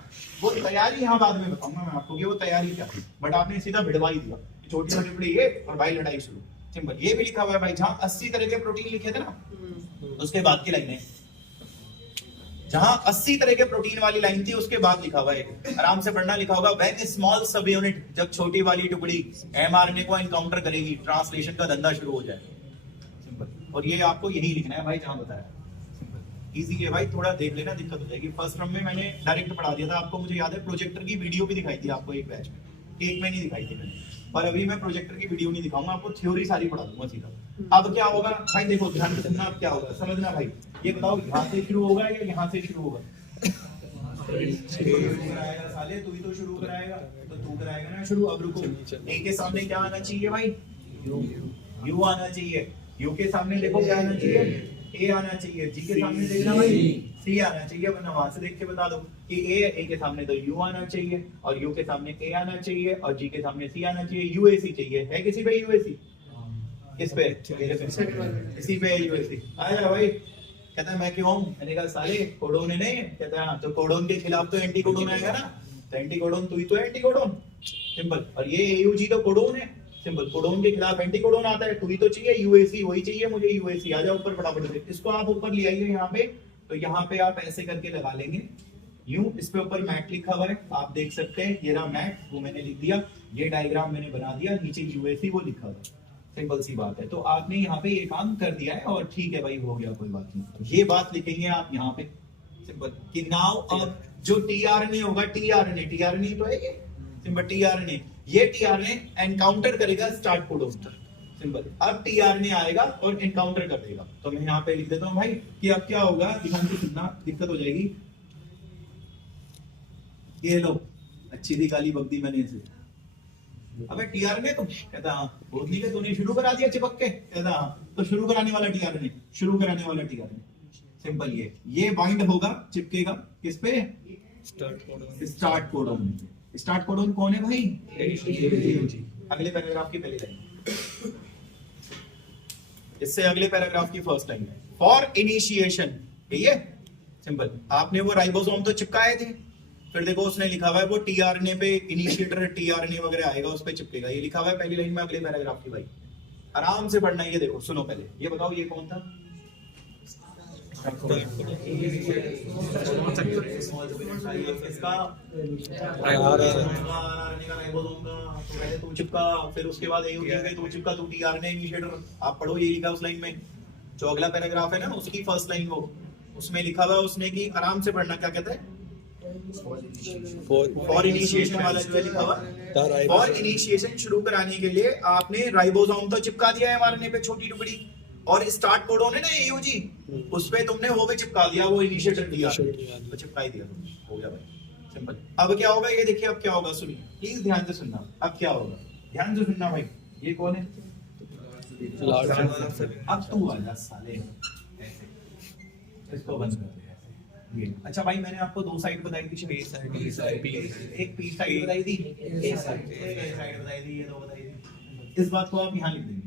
वो तैयारी यहाँ बाद में बताऊंगा मैं आपको कि वो तैयारी क्या थी। बट आपने सीधा भिड़वाई दिया, छोटी छोटी टुकड़ी ये और भाई लड़ाई शुरू। सिंपल, ये भी लिखा हुआ है भाई, जहां 80 तरह के प्रोटीन लिखे थे ना, उसके बाद की लाइन है, जहां 80 तरह के प्रोटीन वाली लाइन थी उसके बाद लिखा हुआ है, आराम से पढ़ना, लिखा होगा व्हेन स्मॉल सब यूनिट, जब छोटी वाली टुकड़ी एमआरएनए को एनकाउंटर करेगी, ट्रांसलेशन का धंधा शुरू हो जाए। सिंपल, और ये आपको यही लिखना है भाई जहां बताया। सिंपल, इजी है भाई, थोड़ा देख लेना, दिक्कत हो जाएगी। फर्स्ट टर्म में मैंने डायरेक्ट पढ़ा दिया था आपको, मुझे याद है प्रोजेक्टर की वीडियो भी दिखाई थी आपको एक बैच में, एक में नहीं दिखाई थी मैंने, पर अभी मैं प्रोजेक्टर की वीडियो नहीं दिखाऊंगा आपको, थ्योरी सारी पढ़ा दूंगा सीधा। अब क्या होगा भाई, देखो ध्यान से सुनना, अब क्या होगा समझना भाई। ये बताओ यहाँ से शुरू होगा या यहाँ से शुरू होगा? साले तू ही तो शुरू कराएगा, तो तू कराएगा ना शुरू। अब रुको, ए के सामने क्या आना चाहिए भाई? यू आना चाहिए। यू के सामने देखो क्या आना चाहिए? ए आना चाहिए। जी के सामने देखना भाई सी आना चाहिए, वरना वहां से देख के बता दो कि ए के सामने तो यू आना चाहिए, और यू के सामने ए आना चाहिए, और जी के सामने सी आना चाहिए। यूएसी चाहिए, है किसी पे यूएसी? किस पे? इसी पे यूएसी। आया भाई, कहता है मैं क्यों हूं? मैंने कहा साले कोडोन है नहीं, कहता है तो कोडोन के खिलाफ तो एंटी कोडोन आएगा ना, तो एंटी कोडोन तू ही तो एंटी कोडोन। सिंपल, और ये एयूजी तो कोडोन है। सिंपल, कोडोन के खिलाफ एंटी कोडोन आता है, तू ही तो चाहिए यूएसी, वही चाहिए मुझे यूएसी। आ जाओ ऊपर फटाफट से, इसको आप ऊपर ले आइए यहाँ पे, तो यहाँ पे आप ऐसे करके लगा लेंगे यूं, इस पे ऊपर मैट लिखा हुआ है आप देख सकते हैं, ये रहा मैट, वो मैंने लिख दिया, ये डायग्राम मैंने बना दिया, नीचे यूएसी वो लिखा हुआ है। सिंपल सी बात है, तो आपने यहाँ पे ये काम कर दिया है और ठीक है भाई, हो गया, कोई बात नहीं। ये बात लिखेंगे आप यहाँ पे सिंपल कि नाउ अब जो टीआरएनए होगा, टीआरएनए तो है ये सिंपल, टीआरएनए, ये टीआरएनए एनकाउंटर करेगा स्टार्ट कोडोन। सिंपल, अब टीआरएनए आएगा और एनकाउंटर कर देगा। तो मैं यहाँ पे लिख देता हूँ भाई कि अब क्या होगा, ध्यान से सुनना, दिक्कत हो जाएगी। ये लो, अच्छी सी गाली बक दी मैंने इसे। अबे टीआरएनए तुम, कहता हाँ, बोतली के तूने शुरू करा दिया चिपक के, कहता हाँ, तो शुरू कराने वाला टीआरएनए, शुरू कराने वाला टीआरएनए। सिंपल, ये बाइंड होगा, चिपकेगा किस पे? Start codon. स्टार्ट कोडोन कौन है भाई? अगले पैराग्राफ की पहली लाइन, इससे अगले पैराग्राफ की फर्स्ट लाइन है, फॉर इनिशिएशन। ये सिंपल, आपने वो राइबोसोम तो चिपकाए थे, फिर देखो उसने लिखा हुआ है वो टीआरएनए पे इनिशिएटर टीआरएनए वगैरह आएगा, उस पे चिपकेगा, ये लिखा हुआ है पहली लाइन में अगले पैराग्राफ की। भाई आराम से पढ़ना है, ये देखो सुनो पहले, ये बताओ ये कौन था? तू चिपका, फिर उसके बाद तू चिपका, तू टीआरएनए इनिशिएटर। आप पढ़ो, ये लिखा उस लाइन में, जो अगला पैराग्राफ है ना उसकी फर्स्ट लाइन, वो उसमें लिखा हुआ उसने कि आराम से पढ़ना, क्या कहता है? फॉर इनिशिएशन वाला जो है लिखा हुआ, फॉर इनिशिएशन शुरू कराने के लिए आपने राइबोसोम तो चिपका दिया है एमआरएनए पे छोटी टुकड़ी, और स्टार्ट कोडोन है ना एयूजी, उस पे तुमने वो भी चिपका दिया, वो इनिशिएटर दिया तो चिपका ही दिया तुमने, हो गया भाई सिंपल। अब क्या होगा ये देखिए, अब क्या होगा सुनिए प्लीज, ध्यान से सुनना। अब क्या होगा, ध्यान से सुनना भाई, ये कौन है? अब तू आ जा साले, इसको बंद कर। अच्छा भाई, मैंने आपको दो साइड बताई थी, एक पी साइड बताई थी, ए साइड बताई थी, ये दो बताई थी। इस बात को आप यहाँ लिख देंगे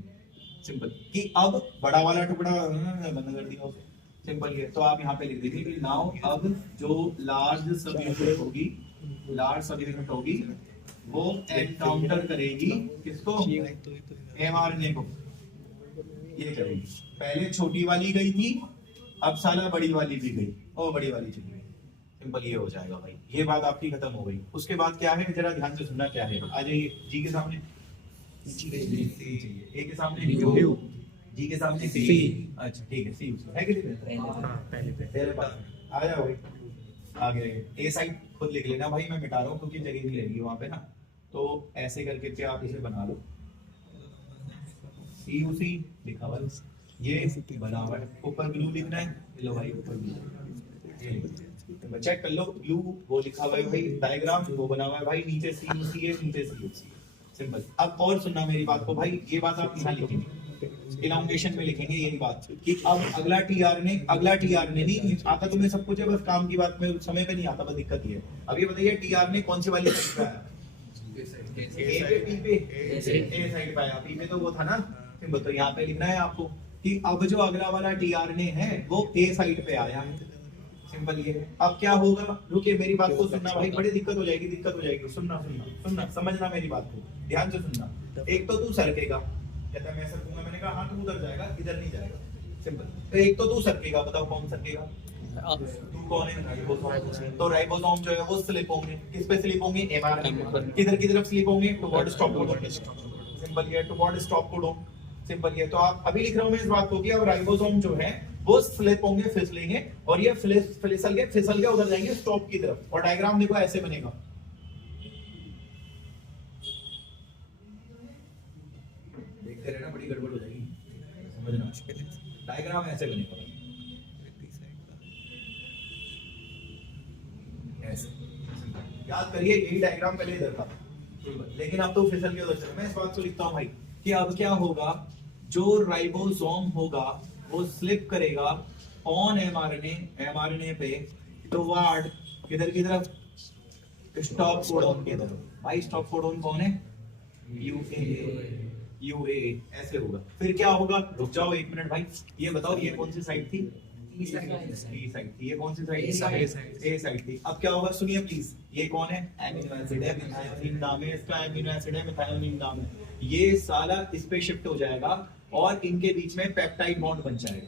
सिंपल कि अब बड़ा वाला टुकड़ा बंद कर दिया उसे, सिंपल ये। तो आप यहाँ पे लिख दीजिए कि नाउ अब जो लार्ज सब यूनिट होगी वो एनकाउंटर करेगी किसको? एमआरएनए को। ये करेगी, पहले छोटी वाली गई थी, अब साला बड़ी वाली भी गई, और बड़ी वाली चली गई। सिंपल, ये हो जाएगा भाई, ये बात आपकी खत्म हो गई। उसके बाद क्या है, जरा ध्यान से सुनना, क्या है? आ जाइए, जी के सामने ए के सामने यू, जी के सामने सी। अच्छा ठीक है, सी है कि नहीं? पहले पे तेरे पास आ जाओ भाई, आगे ए साइड खुद लिख लेना भाई, मैं मिटा रहा हूँ क्योंकि जगह नहीं रहेगी वहां पे ना। तो ऐसे करके के आप इसे बना लो, सी उसी लिखा हुआ है, ये बना हुआ है, ऊपर ब्लू लिखना है, लो भाई ऊपर ब्लू, चेक कर लो ब्लू वो लिखा हुआ है भाई, डायग्राम वो बना हुआ है भाई, नीचे सी उसी है, नीचे सी उसी, सिंपल। अब और सुनना मेरी बात को भाई, ये बात आप यहाँ लिखेंगे, इलांगेशन में लिखेंगे यही बात कि अब अगला टीआर ने नहीं आता, तुम्हें सब कुछ है, बस काम की बात में समय पे नहीं आता, बस दिक्कत ये है। अब ये बताइए टीआर ने कौन सी वाली साइड पे आया? ए पे, पी पे, ए साइड पे आया, पी पे तो वो था ना सिंपल। तो यहाँ पे लिखना है आपको कि अब जो अगला वाला टीआर ने है वो ए साइड पे आया है, सिंपल ये। अब क्या होगा, रुकिए मेरी बात को सुनना भाई, बड़ी दिक्कत हो जाएगी, सुनना समझना मेरी बात को, ध्यान से सुनना। एक तो तू सरकेगा, कहता मैं सरकूंगा, मैंने कहा हाँ तू उधर जाएगा, इधर नहीं जाएगा, सिंपल। तो एक तो तू सरकेगा, बताओ कौन सरकेगा? तू कौन है? राइबोसोम। तो राइबोसोम जो है वो स्लिप होंगे, किस पे स्लिप होंगे? एमआरएनए। किधर की तरफ स्लिप होंगे? टुवर्ड स्टॉप कोडोन, सिंपल ये, टुवर्ड स्टॉप कोडोन, सिंपल ये। तो आप अभी लिख रहा हूं मैं इस बात को कि अब राइबोसोम जो है वो स्लिप होंगे, फिसलेंगे, और ये फिसल के उधर जाएंगे स्टॉप की तरफ, और डायग्राम देखो ऐसे बनेगा, देखते रहना बड़ी गड़बड़ हो जाएगी, समझना। डायग्राम ऐसे बनेगा ऐसे, याद करिए यही डायग्राम पहले इधर था, लेकिन अब तो फिसल के उधर चला। मैं इस बात को लिखता हूं भाई कि अब क्या होगा, जो राइबोसोम होगा वो स्लिप करेगा ऑन एमआरएनए पे टुवर्ड किधर की तरफ? स्टॉप कोडोन की तरफ। भाई स्टॉप कोडोन कौन है? यूए, ऐसे होगा। फिर क्या होगा, रुक जाओ एक मिनट भाई, ये बताओ ये कौन सी साइड थी? ई साइड थी। ये कौन सी साइड थी? ए साइड थी। अब क्या होगा, सुनिए प्लीज, ये कौन है? एमिनो एसिड है, मिथायोनिन नाम है इसका, एमिनो एसिड है, मिथायोनिन नाम है। ये साला इस पे शिफ्ट हो जाएगा और इनके बीच में पेप्टाइड बॉन्ड बन जाएगा,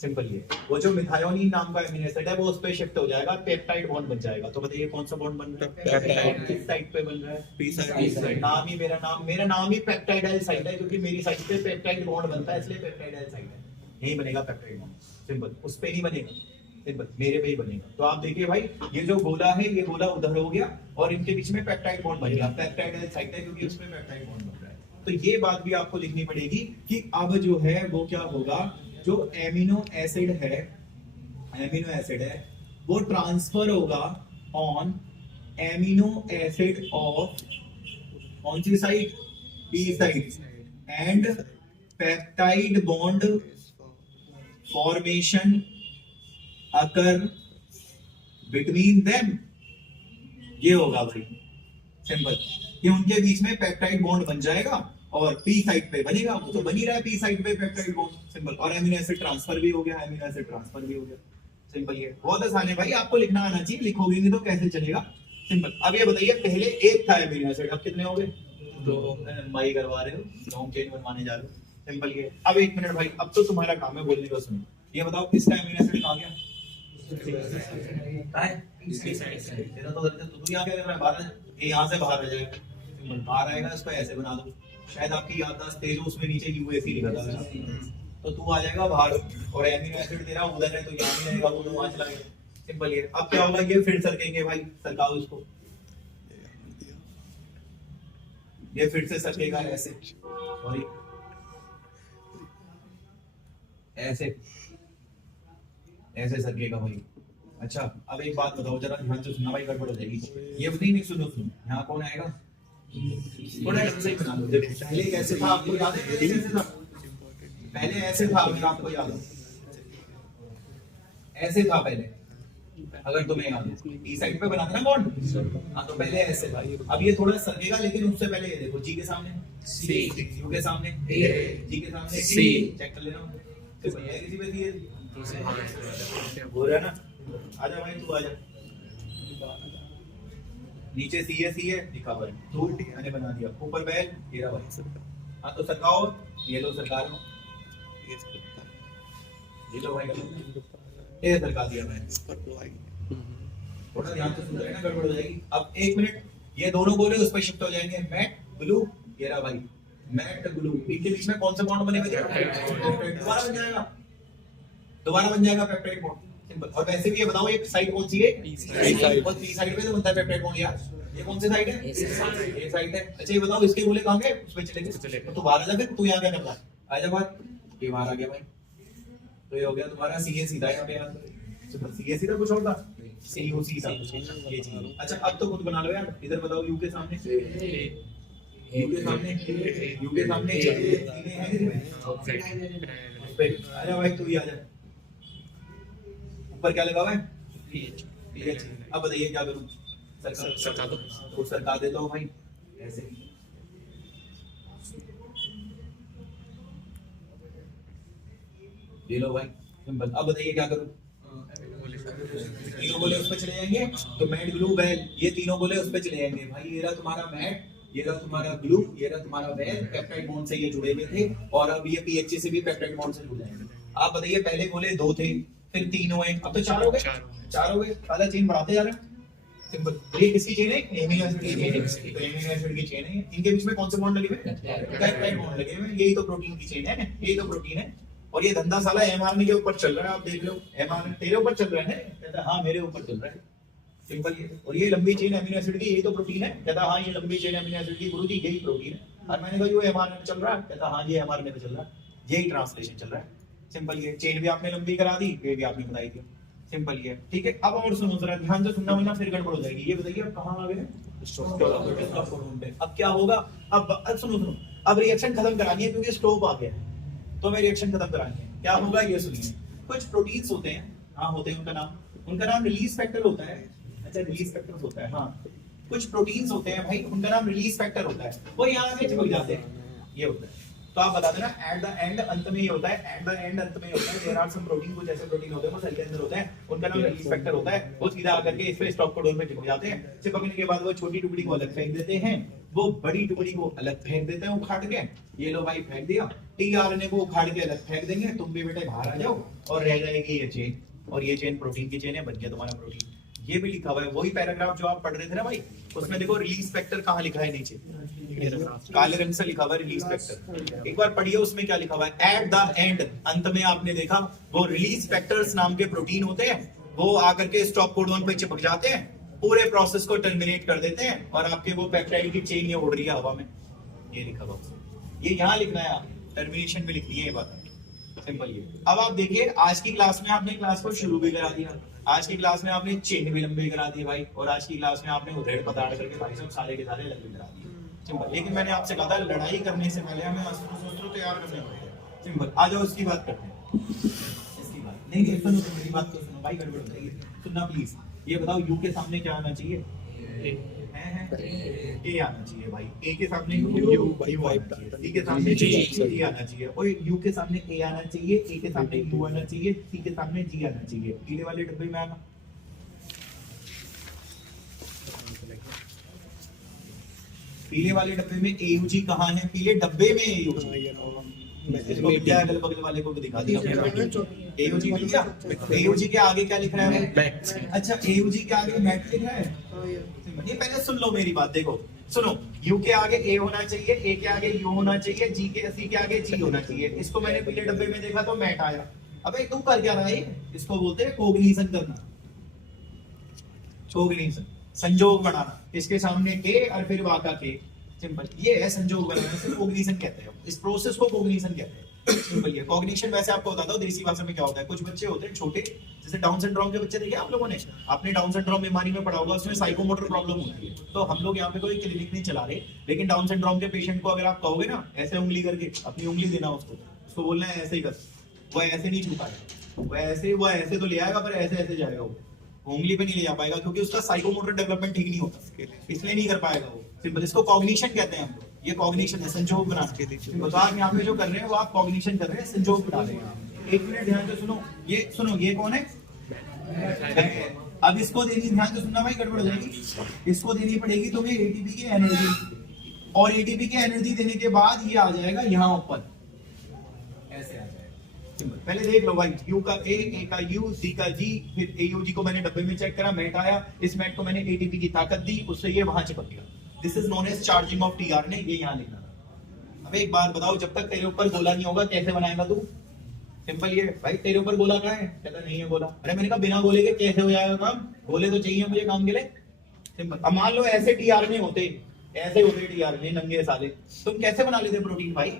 सिंपल ये। वो जो मिथायोनिन नाम का एमिनो एसिड है वो उस पे शिफ्ट हो जाएगा, पेप्टाइड बॉन्ड बन जाएगा। तो बताइए कौन सा बॉन्ड बन रहा है? पेप्टाइड। किस साइड पे बन रहा है? P side. नाम ही मेरा नाम ही पेप्टाइडाइल साइड है, क्योंकि मेरी साइड पे पेप्टाइड बॉन्ड बनता है, इसलिए पेप्टाइडाइल साइड है, यही बनेगा पेप्टाइड बॉन्ड, सिंपल। उस पे नहीं बनेगा, सिंपल मेरे पे ही बनेगा। तो आप देखिए भाई, ये जो गोला है ये गोला उधर हो गया और इनके बीच में पेप्टाइड बॉन्ड बन गया, पेप्टाइडाइल साइड है क्योंकि उसमें पेप्टाइड बॉन्ड बन रहा है। तो ये बात भी आपको लिखनी पड़ेगी कि अब जो है वो क्या होगा, जो एमिनो एसिड है वो ट्रांसफर होगा ऑन एमिनो एसिड ऑफ कौन सी side? P side, and peptide bond formation occur between them. ये होगा भाई सिंपल, कि उनके बीच में पेप्टाइड बॉन्ड बन जाएगा और पी साइड पे बनेगा, वो तो बन ही रहा है पी साइड पे पेप्टाइड बॉन्ड, सिंपल। और एमिनो एसिड ट्रांसफर भी हो गया, सिंपल। ये बहुत आसान है भाई, आपको लिखना आना चाहिए, लिखोगे नहीं तो कैसे चलेगा, सिंपल। अब ये बताइए, पहले एक था एमिनो एसिड, अब कितने हो गए? दो। माई करवा रहे हो, लॉन्ग चेन बनवाने जा रहे हो, सिंपल ये। अब एक मिनट भाई, अब तो तुम्हारा काम है बोलने का, सुनो। ये बताओ इसका एमिनो एसिड कहां गया? इसकी साइड से। तेरा तो तू यहां क्या कर रहा है? बाहर, ये यहां से बाहर आ जाएगा, सिंपल। बाहर आएगा, इसको ऐसे बना दो, शायद आपकी याददाश्त तेज हो, उसमें नीचे यूएसी लिखा था, तो तू आ जाएगा बाहर, और एमिनो एसिड तेरा उधर है तो यहां नहीं रहेगा, वो तो वहां चला गया, सिंपल ये। अब क्या होगा, ये फिर सरकेंगे भाई, सरकाओ इसको, ये फिर से सरकेगा ऐसे, और ऐसे सरकेगा भाई। अच्छा अब एक बात बताओ, जरा ध्यान से सुनना भाई, गड़बड़ हो जाएगी। ये नहीं, सुनो, यहाँ कौन आएगा? थोड़ा ऐसे बना लो, देखो पहले कैसे था आपको याद है? पहले ऐसे था, अगर आपको याद हो, ऐसे था पहले, अगर तुम्हें याद है, ई साइड पे बना था ना बॉन्ड, हाँ तो पहले ऐसे था। अब ये थोड़ा सरकेगा, लेकिन उससे पहले ये देखो, जी के सामने सी, यू के सामने ए, जी के सामने सी, चेक कर लेना, किसी पे सी हो रहा है ना। आजा भाई तू आजा, नीचे सी है लिखा हुआ है, धूल मैंने बना दिया, ऊपर बैल ये रहा भाई। हाँ तो सरकाओ, ये लो सरका लो, ये लो भाई, ये सरका दिया मैंने। थोड़ा ध्यान से सुन रहे हैं ना, गड़बड़ हो जाएगी। अब एक मिनट, ये दोनों बोले उस पर शिफ्ट हो जाएंगे, मैट ब्लू, ये रहा भाई मैट ग्लू, इनके बीच में कौन सा बॉन्ड बनेगा? दोबारा बन जाएगा, दोबारा बन जाएगा पेप्टाइड बॉन्ड, सिंपल। और वैसे भी ये बताओ एक साइड कौन सी है? और पी साइड पे तो बनता है पेप्टाइड बॉन्ड यार। ये कौन सी साइड है? ए साइड है। अच्छा ये बताओ इसके गोले कहां गए? उसमें चले गए। तो बाहर आ जा, फिर तू यहां क्या कर रहा है? आ जा बाहर, ये बाहर आ गया भाई। तो ये हो गया तुम्हारा सी सीधा यहाँ पे यार, सी सीधा कुछ और था, सी हो सीधा ये चीज। अच्छा अब तो खुद बना लो यार, इधर बताओ यू के सामने, यू के सामने, यू के सामने आजा भाई, तू ही आजा। ऊपर क्या लगा हुआ है? पीएच। अब बताइए क्या करूं? सरका दो, तो सरका देता हूं भाई ऐसे। ये लो भाई सिंपल। अब बताइए क्या करूं? तीनों गोले उस पे चले जाएंगे, तो मैट ग्लू वेल, ये तीनों गोले उस पे चले जाएंगे भाई। ये रहा तुम्हारा मैट, ये रहा तुम्हारा ग्लू, ये रहा तुम्हारा वेल, पेप्टाइड बॉन्ड से ये जुड़े हुए थे, और अब ये पीएचए से भी पेप्टाइड बॉन्ड से जुड़ जाएंगे। आप बताइए पहले गोले 2 थे, फिर 3 हुए, अब तो 4 हो गए, 4 हो गए। आधा चेन बढ़ाते जा रहे हैं, सिंपल। ये किसकी चेन है? एमिनो एसिड की चेन है। तो एमिनो एसिड की चेन है, इनके बीच में कौन से बॉन्ड लगे हुए हैं? पेप्टाइड बॉन्ड लगे हुए हैं। यही तो प्रोटीन की चेन है, यही तो प्रोटीन है। और ये धंधा साला एमआरएनए के ऊपर चल रहा है, आप देख लो। एमआरएनए तेरे ऊपर चल रहा है ना? कहता हाँ मेरे ऊपर चल रहा है, सिंपल ये। और ये लंबी चेन अमीनो एसिड की, यही तो प्रोटीन है। कहता हाँ ये लंबी चेन अमीनो एसिड की गुरुजी यही प्रोटीन है। और मैंने कहा ये एमआरएनए चल रहा है, कहता हाँ ये एमआरएनए पे चल रहा है, यही ट्रांसलेशन चल रहा है, सिंपल ये। चेन भी आपने लंबी करा दी, ये भी आपने बताई दी, सिंपल ये, ठीक है। अब और सुनो जरा ध्यान से सुनना, वरना फिर गड़बड़ हो जाएगी। ये बताइए अब कहां आ गए? अब क्या होगा? अब सुनो, अब रिएक्शन खत्म करानी है क्योंकि स्टॉप आ गया, तो हमें रिएक्शन खत्म करानी है। क्या होगा ये सुनिए। कुछ प्रोटीन्स होते हैं, हाँ होते हैं, उनका नाम रिलीज फैक्टर होता है। अच्छा रिलीज फैक्टर होता है, हाँ कुछ प्रोटीन्स होते हैं भाई, उनका नाम रिलीज फैक्टर होता है। वो यहाँ आके चिपक जाते हैं, ये होता है। तो आप बता देना एट द एंड, अंत में ये होता है, एट द एंड अंत में होता है। देयर आर सम प्रोटीन, कुछ ऐसे प्रोटीन होते हैं वो सेल के अंदर होते हैं, उनका नाम रिलीज फैक्टर होता है। वो सीधा आकर के इस पे स्टॉप कोडोन में चिपक जाते हैं। चिपकने के बाद वो छोटी टुकड़ी को अलग फेंक देते हैं, वो बड़ी टुकड़ी को अलग फेंक देते हैं उखाड़ के। ये लो भाई फेंक दिया। टीआरएनए को उखाड़ के अलग फेंक देंगे, तुम भी बेटे बाहर आ जाओ, और रह जाएगी ये चेन। और ये चेन प्रोटीन की चेन है, बन गया तुम्हारा प्रोटीन। ये भी लिखा हुआ है, वही पैराग्राफ जो आप पढ़ रहे थे ना भाई, उसमें देखो रिलीज फैक्टर कहाँ लिखा है नीचे, काले रंग से लिखा हुआ है रिलीज फैक्टर। एक बार पढ़िए उसमें क्या लिखा हुआ है। एट द एंड, अंत में आपने देखा वो रिलीज फैक्टर्स नाम के प्रोटीन होते हैं, वो आकर के स्टॉप कोडोन पे चिपक जाते हैं, पूरे प्रोसेस को टर्मिनेट कर देते हैं, और आपके वो पेप्टाइड की चेन ये उड़ रही है हवा में। ये लिखा हुआ, ये यहाँ लिखना है, आप टर्मिनेशन में लिखनी है ये बात, सिंपल ये। अब आप देखिए आज की क्लास में आपने क्लास को शुरू भी करा दिया, आज की क्लास में आपने चेन भी लंबे करा दिए भाई, और आज की क्लास में आपने उधेड़ पताड़ करके भाई सब सारे के सारे लंबे करा दिए, सिंपल। लेकिन मैंने आपसे कहा था लड़ाई करने से पहले हमें अस्त्र तैयार करने पड़ेगा, सिंपल। आ जाओ इसकी बात करते हैं, इसकी बात नहीं सुनो, मेरी बात तो सुनो भाई, गड़बड़ हो जाएगी, सुनना प्लीज। ये बताओ यू के सामने क्या आना चाहिए? ए आना चाहिए भाई। ए के सामने यू भाई, सी के सामने जी आना चाहिए, और यू के सामने ए आना चाहिए, ए के सामने यू आना चाहिए, सी के सामने जी आना चाहिए। पीले वाले डब्बे में आना, पीले वाले डब्बे में एयूजी कहाँ है? पीले डब्बे में एयूजी, इसको क्या अगल बगल वाले को भी दिखा दिया। एयूजी मिल गया। एयूजी के आगे क्या लिख रहा है? अच्छा एयूजी के आगे मैट लिख रहा है। ये पहले सुन लो मेरी बात, देखो सुनो, यू के आगे ए होना चाहिए, ए के आगे यू होना चाहिए, जी के सी के आगे जी होना चाहिए। इसको मैंने पीले डब्बे में देखा तो मैट आया। अबे तू कर क्या रहा है? इसको बोलते हैं कोग्निशन करना, कोग्निशन, संजोग बनाना। इसके सामने के और फिर वाका के, सिंपल ये है संजोग बनाना, इसे कोग्निशन कहते हैं। इस प्रोसेस को कोग्निशन कहते हैं, सिंपल ये। कॉग्निशन वैसे आपको बताता हूँ देसी भाषा में क्या होता है। कुछ बच्चे होते हैं छोटे, जैसे डाउन सिंड्रोम के बच्चे देखे आप लोगों ने, आपने डाउन सिंड्रोम बीमारी में पढ़ा होगा, उसमें साइकोमोटर प्रॉब्लम होती है। तो हम लोग यहाँ पे कोई क्लिनिक नहीं चला रहे, लेकिन डाउन सिंड्रोम के पेशेंट को अगर आप कहोगे ना ऐसे उंगली करके, अपनी उंगली देना उसको बोलना है ऐसे ही कर, वो ऐसे नहीं छू पाएगा, वो ऐसे तो ले आएगा पर ऐसे ऐसे जाएगा, वो उंगली पे नहीं ले जा पाएगा, क्योंकि उसका साइकोमोटर डेवलपमेंट ठीक नहीं होता, इसलिए नहीं कर पाएगा वो, सिंपल। इसको कॉग्निशन कहते हैं हम लोग, ये कॉग्निशन है, संजोग बनाना। तो आप यहाँ पे जो कर रहे हैं वो आप कॉग्निशन कर रहे हैं, संजोग बना रहे हैं। एक मिनट ध्यान से सुनो, ये सुनो, ये कौन है? अब इसको देनी, ध्यान से सुनना भाई, गड़बड़ हो जाएगी। इसको देनी पड़ेगी तुम्हें एटीपी की एनर्जी, और एटीपी की एनर्जी देने के बाद ये आ जाएगा यहाँ ऊपर, ऐसे आ जाएगा। पहले देख लो भाई, यू का ए का यू, सी का जी, फिर एयूजी को मैंने डब्बे में चेक करा, मैट आया, इस मैट को मैंने एटीपी की ताकत दी, उससे ये वहां चिपक गया। This is known as charging of tRNA, ये यहाँ लिखना था। अबे एक बात बताओ, जब तक तेरे ऊपर गोला नहीं होगा कैसे बनाएगा तू? सिंपल ये भाई, तेरे ऊपर गोला कहाँ है? कहता नहीं है गोला। अरे मैंने कहा बिना गोले के कैसे हो जाएगा काम? गोले तो चाहिए मुझे काम के लिए। सिंपल। अब मान लो ऐसे टीआरएनए होते, ऐसे होते टीआरएनए नंगे साले, तुम कैसे बना लेते प्रोटीन भाई?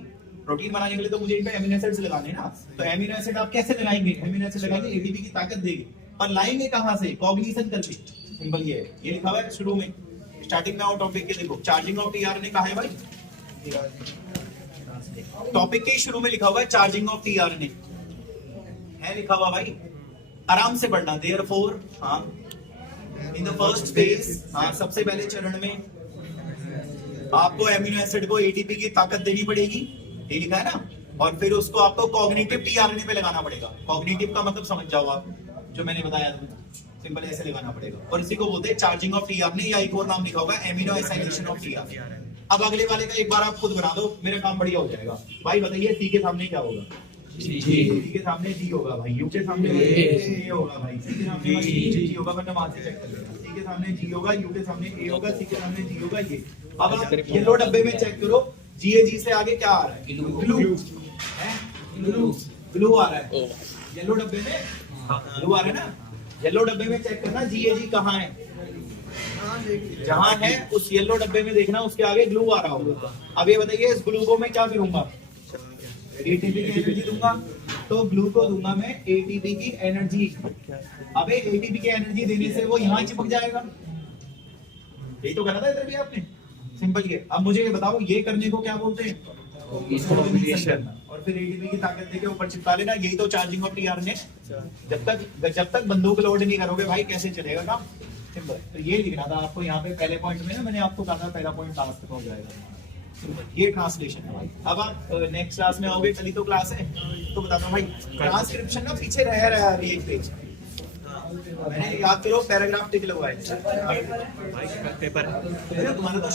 प्रोटीन बनाने के लिए तो मुझे इन पे एमिनो एसिड्स लगाने ना, तो एमिनो एसिड आप कैसे लगाएंगे? एमिनो एसिड लगाएंगे, एटीपी की ताकत देगी, पर लाएंगे कहां से? कॉग्निशन करके। सिंपल ये है, ये लिखा हुआ है शुरू में, स्टार्टिंग में। और टॉपिक के देखो, चार्जिंग ऑफ टीआरएनए कहां है भाई? टॉपिक के शुरू में लिखा हुआ है चार्जिंग ऑफ टीआरएनए है, लिखा हुआ भाई, आराम से पढ़ना। देयरफॉर, हाँ, इन द फर्स्ट फेज, हाँ, सबसे पहले चरण में आपको एमिनो एसिड को एटीपी की ताकत देनी पड़ेगी, ये लिखा है ना, और फिर उसको आपको कॉग्निटिव टीआरएनए पे लगाना पड़ेगा। कॉग्निटिव का मतलब समझ जाओ आप, जो मैंने बताया था, सिंपल ऐसे लगाना पड़ेगा, और इसी को बोलते हैं चार्जिंग ऑफ टीआरएनए, या एक और नाम लिखा होगा एमिनो एसाइलेशन ऑफ टीआरएनए। अब अगले वाले का एक बार आप खुद बना दो, मेरा काम बढ़िया हो जाएगा। भाई बताइए, सी के सामने क्या होगा? जी के सामने जी होगा भाई, यू के सामने ए होगा भाई, सी के सामने जी होगा, वरना वहां से चेक कर लेना। सी के सामने जी होगा, यू के सामने ए होगा, सी के सामने जी होगा, ये। अब आप येलो डब्बे में चेक करो, जी से आगे क्या आ रहा है? ग्लू है, ग्लू आ रहा है येलो डब्बे में, ग्लू आ रहा है ना। येलो डब्बे में चेक करना जी कहाँ है, जहां है उस येलो डब्बे में देखना, उसके आगे ग्लू आ रहा होगा। अब ये बताइए, इस ग्लू को मैं क्या करूंगा? एटीपी की एनर्जी दूंगा, तो ग्लू को दूंगा मैं एटीपी की एनर्जी। अबे एटीपी की एनर्जी देने से वो यहाँ चिपक जाएगा, यही तो करा था इधर भी आपने। सिंपल ये। अब मुझे ये बताओ, ये करने को क्या बोलते हैं? और फिर एटीपी की ताकत देके ऊपर चिपका लेना, यही तो चार्जिंग ऑफ टीआरएनए। जब तक बंदूक लोड नहीं करोगे भाई, कैसे चलेगा काम? सिंपल। तो ये लिखना था आपको यहाँ पे पहले पॉइंट में ना, मैंने आपको कहा था पहला पॉइंट लास्ट तक हो जाएगा। ये ट्रांसलेशन है भाई। अब आप नेक्स्ट क्लास में आओगे, कल ही तो क्लास है, तो बताता हूँ भाई, ट्रांसक्रिप्शन ना पीछे रह रहा है अभी एक पेज। मैंने याद करो पैराग्राफ टिक लगवाए पेपर, तुम्हारा तो